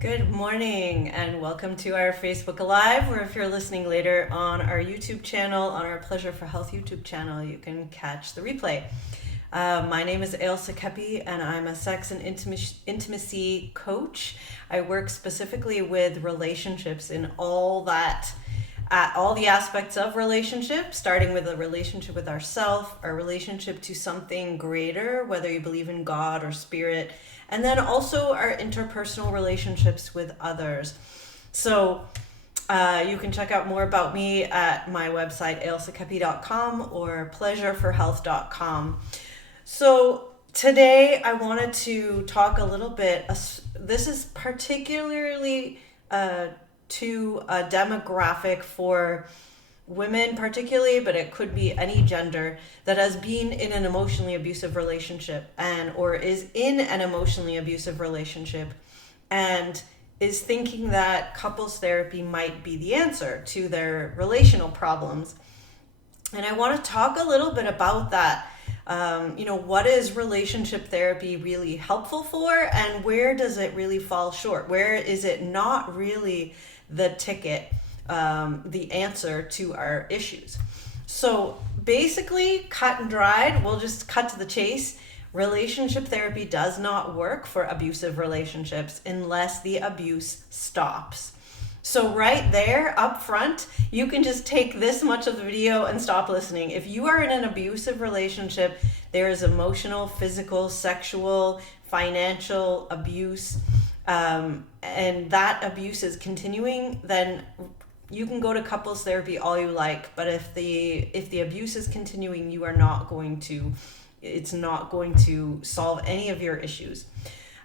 Good morning and welcome to our Facebook Live, or if you're listening later on our YouTube channel, on our Pleasure for Health YouTube channel, you can catch the replay. My name is Ailsa Kepi and I'm a sex and intimacy coach. I work specifically with relationships in all the aspects of relationship, starting with a relationship with ourself, our relationship to something greater, whether you believe in God or spirit, and then also our interpersonal relationships with others. So you can check out more about me at my website, ailsakepi.com or pleasureforhealth.com. So today I wanted to talk a little bit, this is particularly to a demographic for women particularly, but it could be any gender that has been in an emotionally abusive relationship or is in an emotionally abusive relationship and is thinking that couples therapy might be the answer to their relational problems. And I want to talk a little bit about that. What is relationship therapy really helpful for, and where does it really fall short? Where is it not really the ticket, the answer to our issues? So basically, cut and dried, we'll just cut to the chase. Relationship therapy does not work for abusive relationships unless the abuse stops. So right there up front, you can just take this much of the video and stop listening. If you are in an abusive relationship, there is emotional, physical, sexual, financial abuse, and that abuse is continuing, then you can go to couples therapy all you like. But if the abuse is continuing, it's not going to solve any of your issues.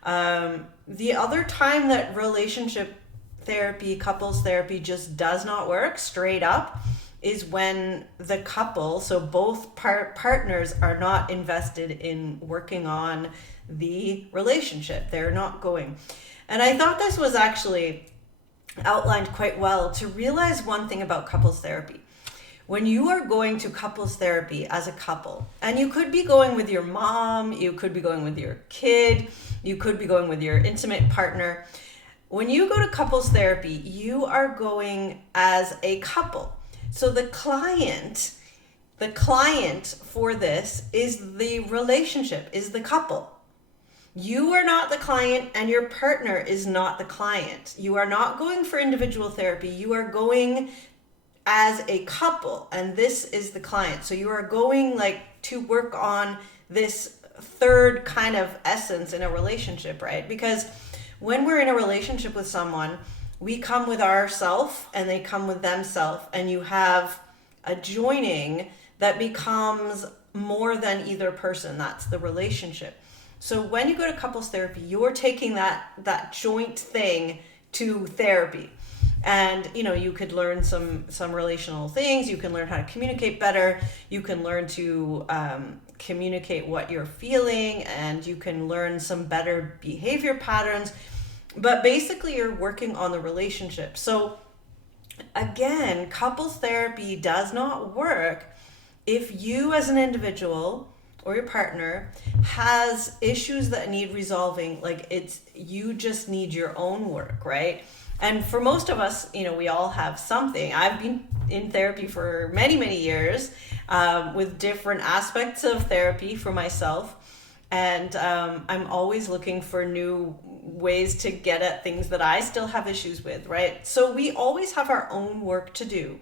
The other time that relationship therapy, couples therapy just does not work straight up is when the couple, so both partners are not invested in working on the relationship. They're not going. And I thought this was actually outlined quite well to realize one thing about couples therapy. When you are going to couples therapy as a couple, and you could be going with your mom, you could be going with your kid, you could be going with your intimate partner. When you go to couples therapy, you are going as a couple. So the client for this is the relationship, is the couple. You are not the client and your partner is not the client. You are not going for individual therapy. You are going as a couple and this is the client. So you are going to work on this third kind of essence in a relationship, right? Because when we're in a relationship with someone, we come with ourself and they come with themselves, and you have a joining that becomes more than either person. That's the relationship. So when you go to couples therapy, you're taking that joint thing to therapy. And you could learn some relational things. You can learn how to communicate better. You can learn to communicate what you're feeling, and you can learn some better behavior patterns. But basically, you're working on the relationship. So again, couples therapy does not work if you as an individual or your partner has issues that need resolving. You just need your own work, right? And for most of us, we all have something. I've been in therapy for many, many years, with different aspects of therapy for myself. And I'm always looking for new ways to get at things that I still have issues with, right? So we always have our own work to do.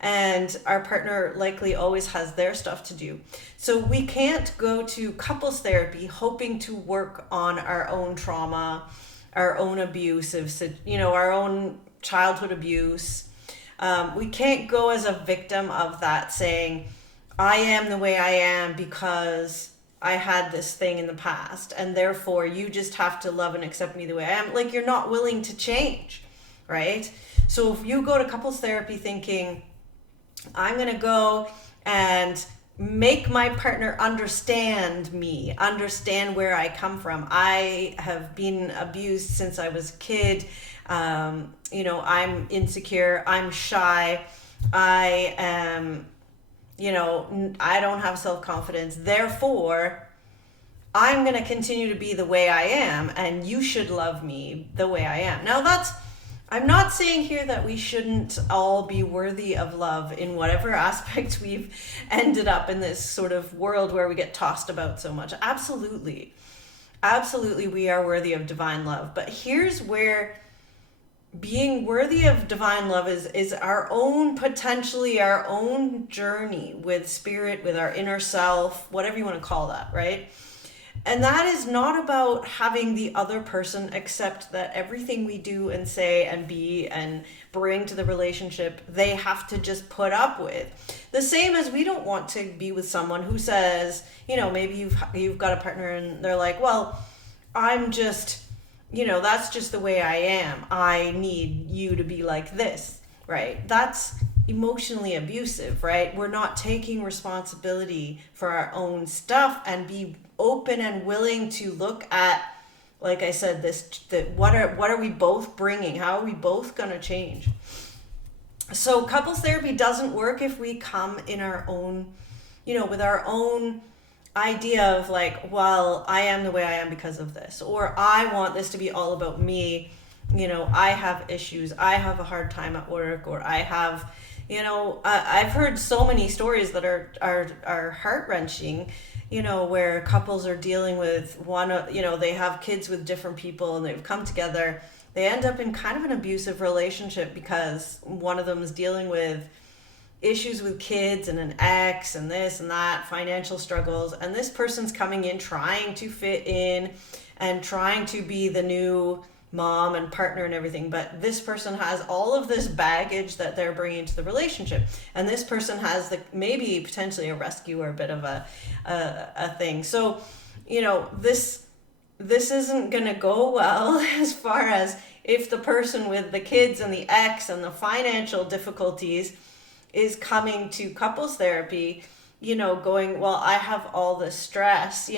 And our partner likely always has their stuff to do. So we can't go to couples therapy hoping to work on our own trauma, our own our own childhood abuse. We can't go as a victim of that, saying, I am the way I am because I had this thing in the past, and therefore you just have to love and accept me the way I am. You're not willing to change, right? So if you go to couples therapy thinking, I'm going to go and make my partner understand me, understand where I come from. I have been abused since I was a kid. I'm insecure. I'm shy. I am, I don't have self-confidence. Therefore, I'm going to continue to be the way I am, and you should love me the way I am. Now, I'm not saying here that we shouldn't all be worthy of love in whatever aspect we've ended up in this sort of world where we get tossed about so much. Absolutely. Absolutely, we are worthy of divine love. But here's where being worthy of divine love is our own, potentially our own journey with spirit, with our inner self, whatever you want to call that, right? And that is not about having the other person accept that everything we do and say and be and bring to the relationship, they have to just put up with. The same as we don't want to be with someone who says, maybe you've got a partner and they're like, well, I'm just, that's just the way I am. I need you to be like this, right? That's emotionally abusive, right? We're not taking responsibility for our own stuff and be open and willing to look at, like I said, what are we both bringing? How are we both going to change? So couples therapy doesn't work if we come in our own, with our own idea of like, well, I am the way I am because of this, or I want this to be all about me. I have issues. I have a hard time at work, or I have, I've heard so many stories that are heart-wrenching, where couples are dealing with they have kids with different people and they've come together. They end up in kind of an abusive relationship because one of them is dealing with issues with kids and an ex and this and that, financial struggles, and this person's coming in trying to fit in and trying to be the new mom and partner and everything, but this person has all of this baggage that they're bringing to the relationship, and this person has maybe potentially a rescue or a bit of a thing. So this isn't going to go well as far as if the person with the kids and the ex and the financial difficulties is coming to couples therapy, going, well, I have all this stress,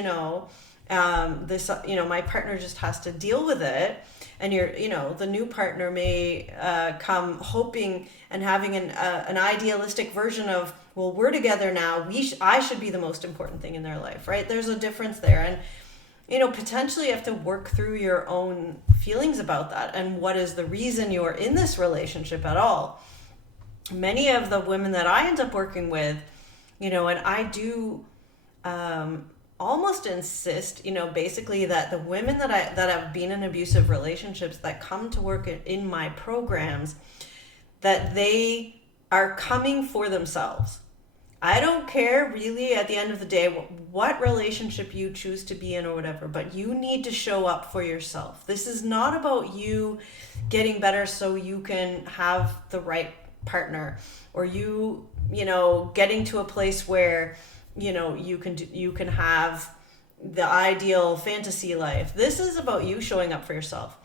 my partner just has to deal with it. And the new partner may come hoping and having an idealistic version of, well, we're together now. I should be the most important thing in their life, right? There's a difference there. And, potentially you have to work through your own feelings about that. And what is the reason you're in this relationship at all? Many of the women that I end up working with, and I do almost insist, basically that the women that have been in abusive relationships that come to work in my programs, that they are coming for themselves. I don't care really at the end of the day what relationship you choose to be in or whatever, but you need to show up for yourself. This is not about you getting better so you can have the right partner, or you getting to a place where you can have the ideal fantasy life. This is about you showing up for yourself.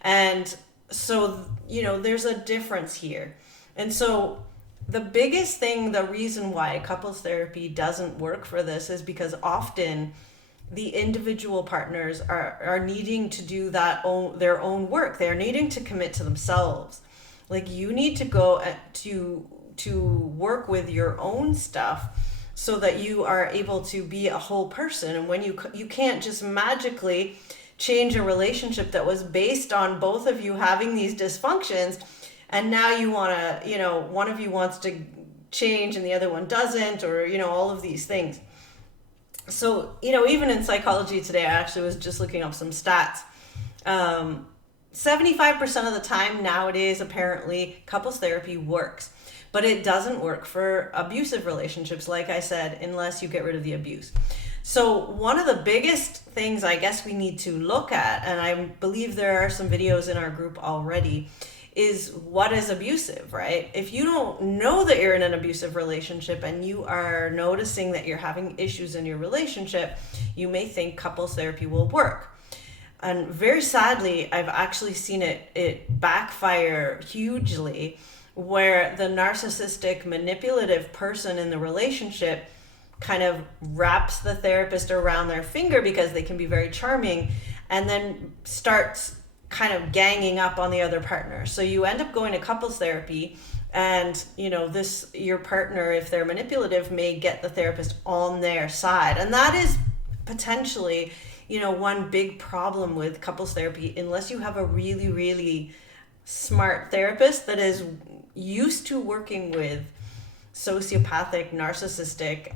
And so there's a difference here. And so the biggest thing, the reason why couples therapy doesn't work for this is because often the individual partners are needing to do their own work. They're needing to commit to themselves. Like, you need to go to work with your own stuff so that you are able to be a whole person. And when you can't just magically change a relationship that was based on both of you having these dysfunctions, and now you want to, one of you wants to change and the other one doesn't, or, all of these things. So, even in psychology today, I actually was just looking up some stats. 75% of the time nowadays, apparently, couples therapy works. But it doesn't work for abusive relationships, like I said, unless you get rid of the abuse. So one of the biggest things I guess we need to look at, and I believe there are some videos in our group already, is what is abusive, right? If you don't know that you're in an abusive relationship and you are noticing that you're having issues in your relationship, you may think couples therapy will work. And very sadly, I've actually seen it backfire hugely, where the narcissistic, manipulative person in the relationship kind of wraps the therapist around their finger because they can be very charming, and then starts kind of ganging up on the other partner. So you end up going to couples therapy, and your partner, if they're manipulative, may get the therapist on their side. And that is potentially, one big problem with couples therapy, unless you have a really, really smart therapist that is used to working with sociopathic, narcissistic,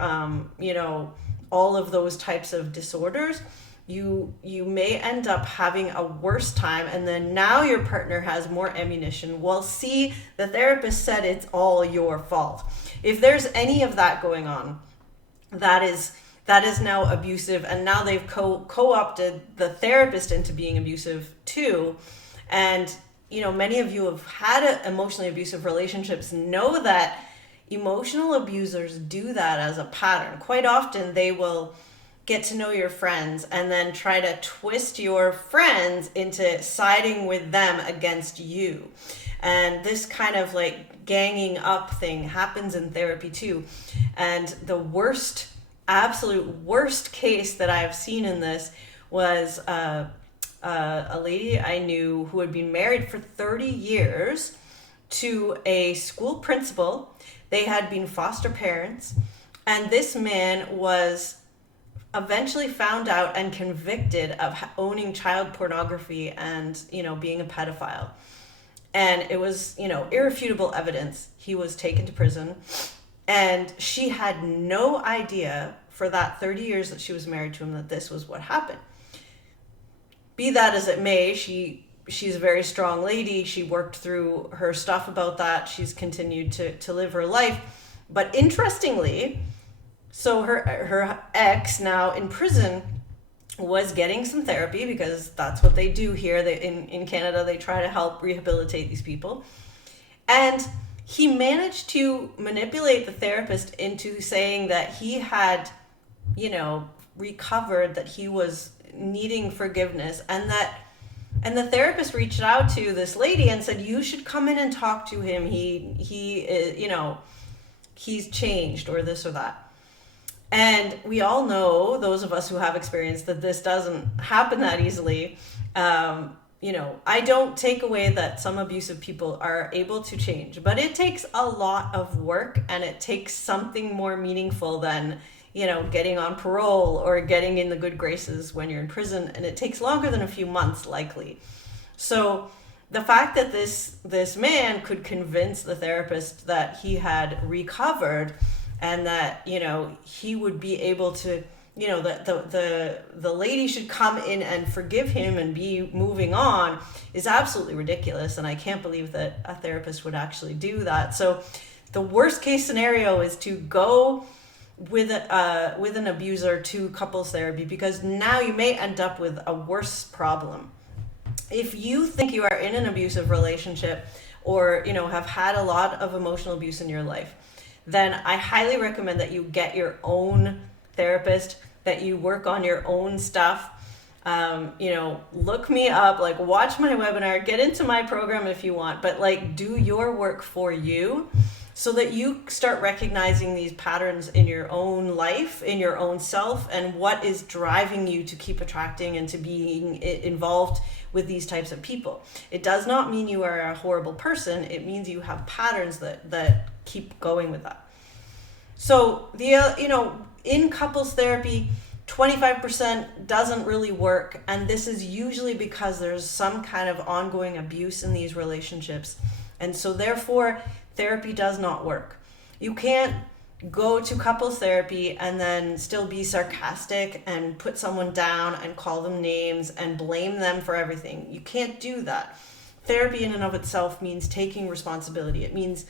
all of those types of disorders, you may end up having a worse time, and then now your partner has more ammunition. Well, see, the therapist said it's all your fault. If there's any of that going on, that is now abusive, and now they've co-opted the therapist into being abusive too. And many of you have had emotionally abusive relationships, know that emotional abusers do that as a pattern. Quite often they will get to know your friends and then try to twist your friends into siding with them against you. And this kind of like ganging up thing happens in therapy too. And the absolute worst case that I've seen in this was a lady I knew who had been married for 30 years to a school principal. They had been foster parents, and this man was eventually found out and convicted of owning child pornography and, being a pedophile. And it was, irrefutable evidence. He was taken to prison, and she had no idea for that 30 years that she was married to him that this was what happened. Be that as it may, she's a very strong lady. She worked through her stuff about that. She's continued to live her life. But interestingly, so her ex, now in prison, was getting some therapy, because that's what they do here. In Canada, they try to help rehabilitate these people. And he managed to manipulate the therapist into saying that he had, recovered, that he was needing forgiveness, and the therapist reached out to this lady and said, you should come in and talk to him. He's changed, or this or that. And we all know, those of us who have experience, that this doesn't happen that easily. I don't take away that some abusive people are able to change, but it takes a lot of work, and it takes something more meaningful than, getting on parole or getting in the good graces when you're in prison. And it takes longer than a few months, likely. So the fact that this man could convince the therapist that he had recovered, and that, he would be able to, that the lady should come in and forgive him and be moving on, is absolutely ridiculous. And I can't believe that a therapist would actually do that. So the worst case scenario is to go with an abuser to couples therapy, because now you may end up with a worse problem. If you think you are in an abusive relationship, or have had a lot of emotional abuse in your life, then I highly recommend that you get your own therapist, that you work on your own stuff. Look me up, watch my webinar, get into my program if you want, but do your work for you, so that you start recognizing these patterns in your own life, in your own self, and what is driving you to keep attracting and to being involved with these types of people. It does not mean you are a horrible person. It means you have patterns that keep going with that. So in couples therapy, 25% doesn't really work, and this is usually because there's some kind of ongoing abuse in these relationships, and so therefore therapy does not work. You can't go to couples therapy and then still be sarcastic and put someone down and call them names and blame them for everything. You can't do that. Therapy in and of itself means taking responsibility. It means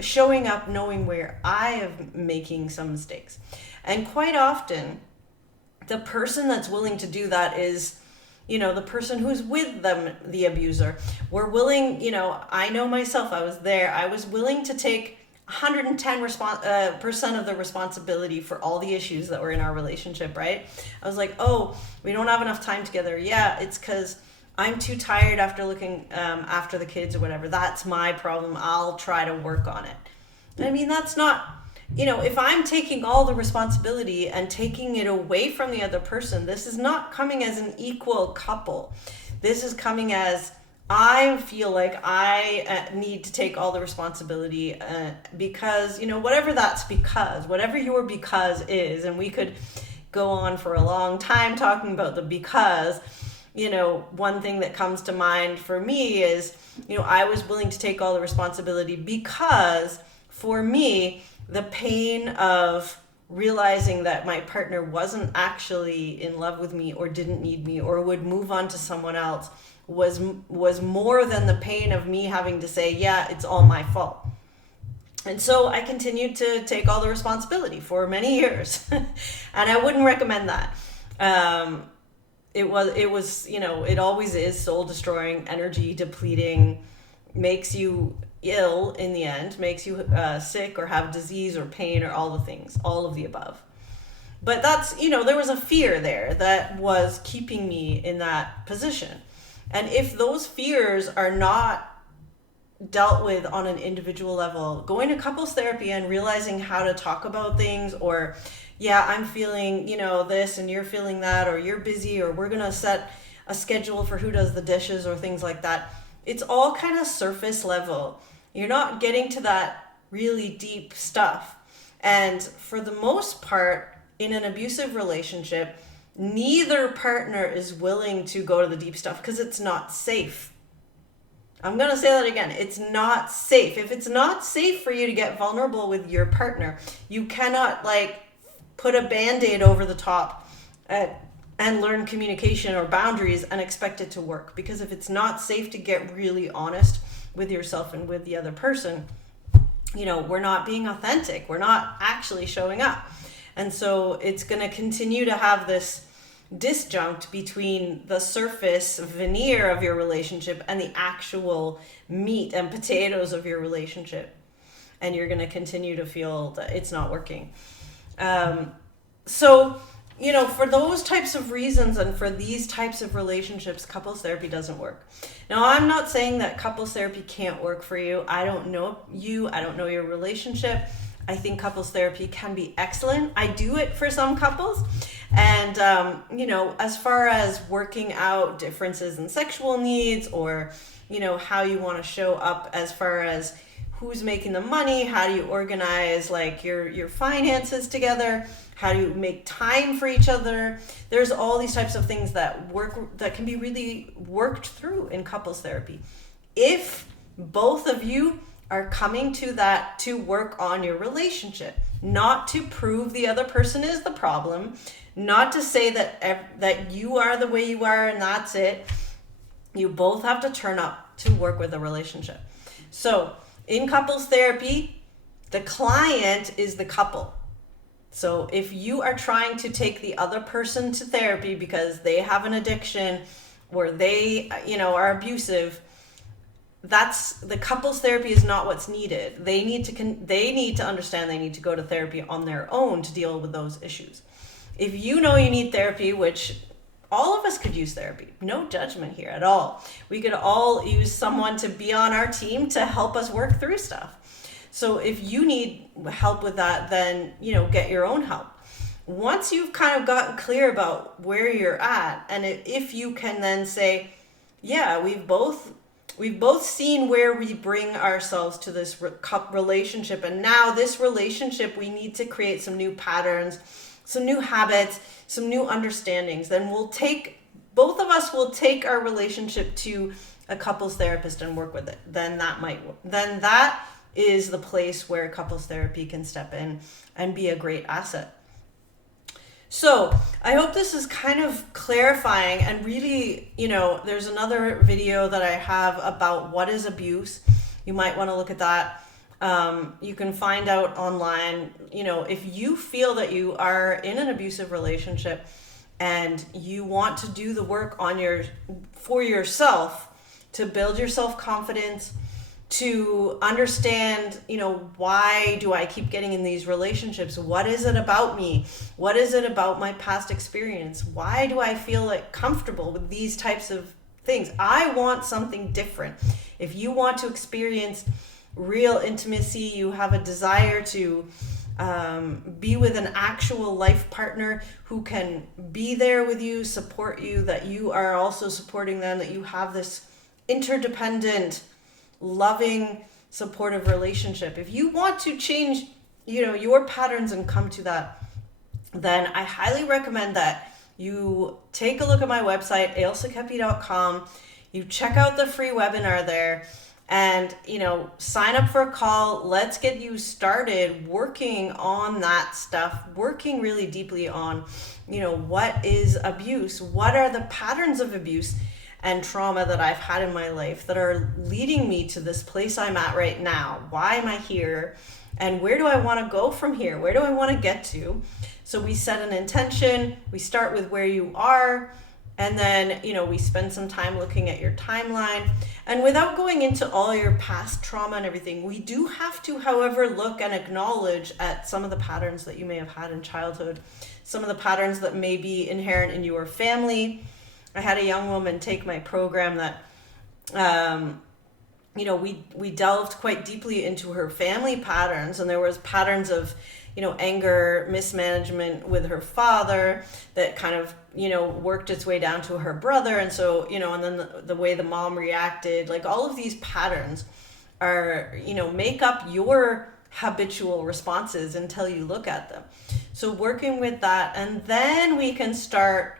showing up, knowing where I am making some mistakes. And quite often, the person that's willing to do that is, the person who's with them, the abuser. We're willing, I know myself, I was there. I was willing to take 110% of the responsibility for all the issues that were in our relationship, right? I was like, oh, we don't have enough time together. Yeah, it's because I'm too tired after looking after the kids or whatever. That's my problem. I'll try to work on it. I mean, that's not, if I'm taking all the responsibility and taking it away from the other person, this is not coming as an equal couple. This is coming as, I feel like I need to take all the responsibility because, whatever your because is, and we could, go on for a long time talking about the because. One thing that comes to mind for me is, I was willing to take all the responsibility because for me, the pain of realizing that my partner wasn't actually in love with me or didn't need me or would move on to someone else was more than the pain of me having to say, yeah, it's all my fault. And so I continued to take all the responsibility for many years. And I wouldn't recommend that. It was, it always is soul destroying, energy depleting, makes you ill in the end, makes you sick or have disease or pain or all the things, all of the above. But that's, there was a fear there that was keeping me in that position. And if those fears are not dealt with on an individual level, going to couples therapy and realizing how to talk about things, or yeah, I'm feeling, this and you're feeling that, or you're busy, or we're going to set a schedule for who does the dishes or things like that. It's all kind of surface level. You're not getting to that really deep stuff. And for the most part, in an abusive relationship, neither partner is willing to go to the deep stuff because it's not safe. I'm going to say that again. It's not safe. If it's not safe for you to get vulnerable with your partner, you cannot put a Band-Aid over the top and learn communication or boundaries and expect it to work. Because if it's not safe to get really honest with yourself and with the other person, we're not being authentic. We're not actually showing up. And so it's going to continue to have this disjunct between the surface veneer of your relationship and the actual meat and potatoes of your relationship. And you're going to continue to feel that it's not working. So, for those types of reasons and for these types of relationships, couples therapy doesn't work. Now, I'm not saying that couples therapy can't work for you. I don't know you. I don't know your relationship. I think couples therapy can be excellent. I do it for some couples. And, as far as working out differences in sexual needs or, how you want to show up as far as who's making the money, how do you organize your finances together, how do you make time for each other, there's all these types of things that can be really worked through in couples therapy. If both of you are coming to that to work on your relationship, not to prove the other person is the problem, not to say that you are the way you are and that's it. You both have to turn up to work with a relationship. So in couples therapy, the client is the couple. So if you are trying to take the other person to therapy because they have an addiction or they, are abusive, that's the couples therapy is not what's needed. They need to understand they need to go to therapy on their own to deal with those issues. If you know you need therapy, which all of us could use therapy, no judgment here at all. We could all use someone to be on our team to help us work through stuff. So if you need help with that, then, get your own help. Once you've kind of gotten clear about where you're at, and if you can then say, yeah, we've both seen where we bring ourselves to this relationship, and now this relationship, we need to create some new patterns, some new habits, some new understandings. Then both of us will take our relationship to a couples therapist and work with it. Then that is the place where couples therapy can step in and be a great asset. So I hope this is kind of clarifying and really, there's another video that I have about what is abuse. You might want to look at that. You can find out online, if you feel that you are in an abusive relationship and you want to do the work for yourself to build your self-confidence, to understand, why do I keep getting in these relationships? What is it about me? What is it about my past experience? Why do I feel comfortable with these types of things? I want something different. If you want to experience real intimacy, you have a desire to be with an actual life partner who can be there with you, support you, that you are also supporting them, that you have this interdependent, loving, supportive relationship. If you want to change, your patterns and come to that then I highly recommend that you take a look at my website, ailsakepi.com. You check out the free webinar there and, sign up for a call. Let's get you started working on that stuff, working really deeply on, what is abuse? What are the patterns of abuse and trauma that I've had in my life that are leading me to this place I'm at right now? Why am I here? And where do I want to go from here? Where do I want to get to? So we set an intention, we start with where you are, and then, we spend some time looking at your timeline. And without going into all your past trauma and everything, we do have to, however, look and acknowledge at some of the patterns that you may have had in childhood, some of the patterns that may be inherent in your family. I had a young woman take my program that, we delved quite deeply into her family patterns, and there was patterns of, anger, mismanagement with her father that kind of, worked its way down to her brother. And so, and then the way the mom reacted, like all of these patterns are, make up your habitual responses until you look at them. So working with that, and then we can start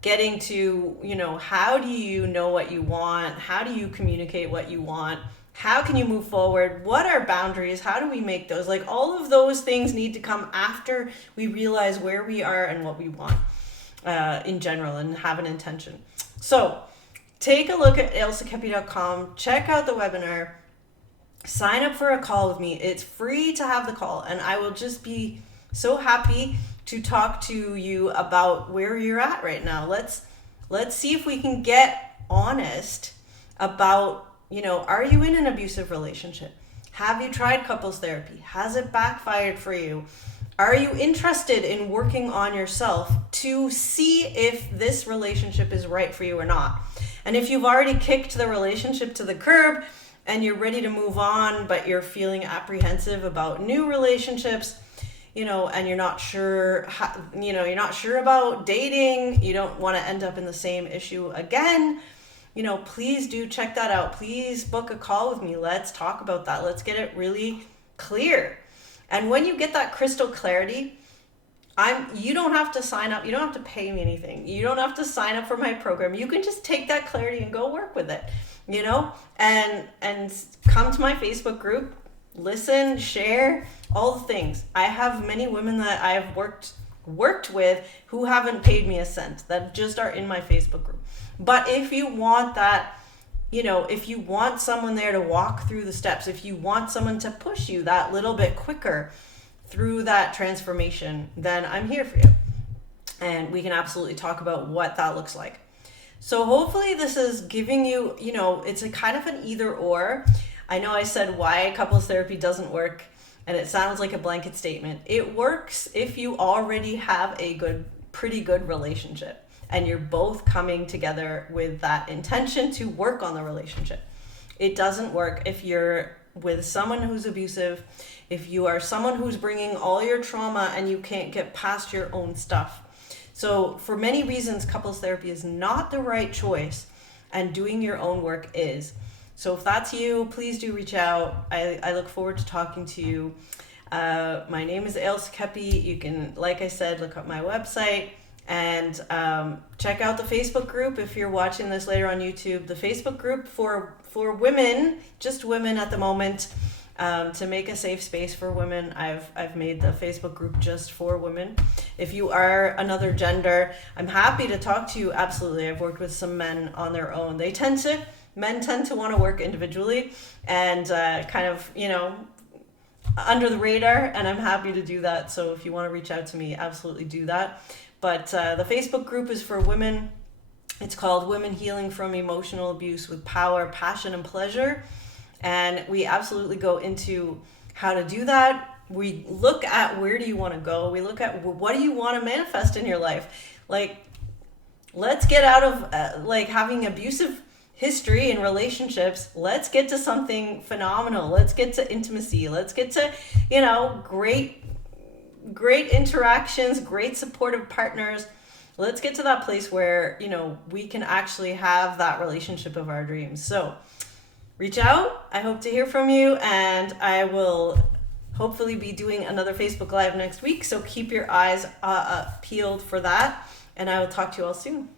getting to, how do you know what you want? How do you communicate what you want? How can you move forward? What are boundaries? How do we make those? Like all of those things need to come after we realize where we are and what we want in general and have an intention. So take a look at ailsakepi.com, check out the webinar, sign up for a call with me. It's free to have the call, and I will just be so happy to talk to you about where you're at right now. Let's see if we can get honest about, are you in an abusive relationship? Have you tried couples therapy? Has it backfired for you? Are you interested in working on yourself to see if this relationship is right for you or not? And if you've already kicked the relationship to the curb and you're ready to move on, but you're feeling apprehensive about new relationships, and you're not sure how, you're not sure about dating, you don't want to end up in the same issue again, please do check that out. Please book a call with me. Let's talk about that. Let's get it really clear. And when you get that crystal clarity, you don't have to sign up. You don't have to pay me anything. You don't have to sign up for my program. You can just take that clarity and go work with it, and come to my Facebook group, listen, share, all the things. I have many women that I've worked with who haven't paid me a cent, that just are in my Facebook group. But if you want that, if you want someone there to walk through the steps, if you want someone to push you that little bit quicker through that transformation, then I'm here for you. And we can absolutely talk about what that looks like. So hopefully this is giving you, it's a kind of an either or. I know I said why couples therapy doesn't work, and it sounds like a blanket statement. It works if you already have a pretty good relationship and you're both coming together with that intention to work on the relationship. It doesn't work if you're with someone who's abusive, if you are someone who's bringing all your trauma and you can't get past your own stuff. So for many reasons, couples therapy is not the right choice, and doing your own work is. So if that's you, please do reach out. I look forward to talking to you. My name is Ailsa Kepi. You can, like I said, look up my website and check out the Facebook group if you're watching this later on YouTube. The Facebook group for women, just women at the moment, to make a safe space for women. I've made the Facebook group just for women. If you are another gender, I'm happy to talk to you. Absolutely. I've worked with some men on their own. Men tend to want to work individually and kind of, under the radar, and I'm happy to do that. So if you want to reach out to me, absolutely do that. But the Facebook group is for women. It's called Women Healing from Emotional Abuse with Power, Passion, and Pleasure. And we absolutely go into how to do that. We look at where do you want to go. We look at what do you want to manifest in your life. Like, let's get out of having abusive history in relationships. Let's get to something phenomenal. Let's get to intimacy. Let's get to, great interactions, great supportive partners. Let's get to that place where, we can actually have that relationship of our dreams. So reach out. I hope to hear from you, and I will hopefully be doing another Facebook Live next week. So keep your eyes peeled for that. And I will talk to you all soon.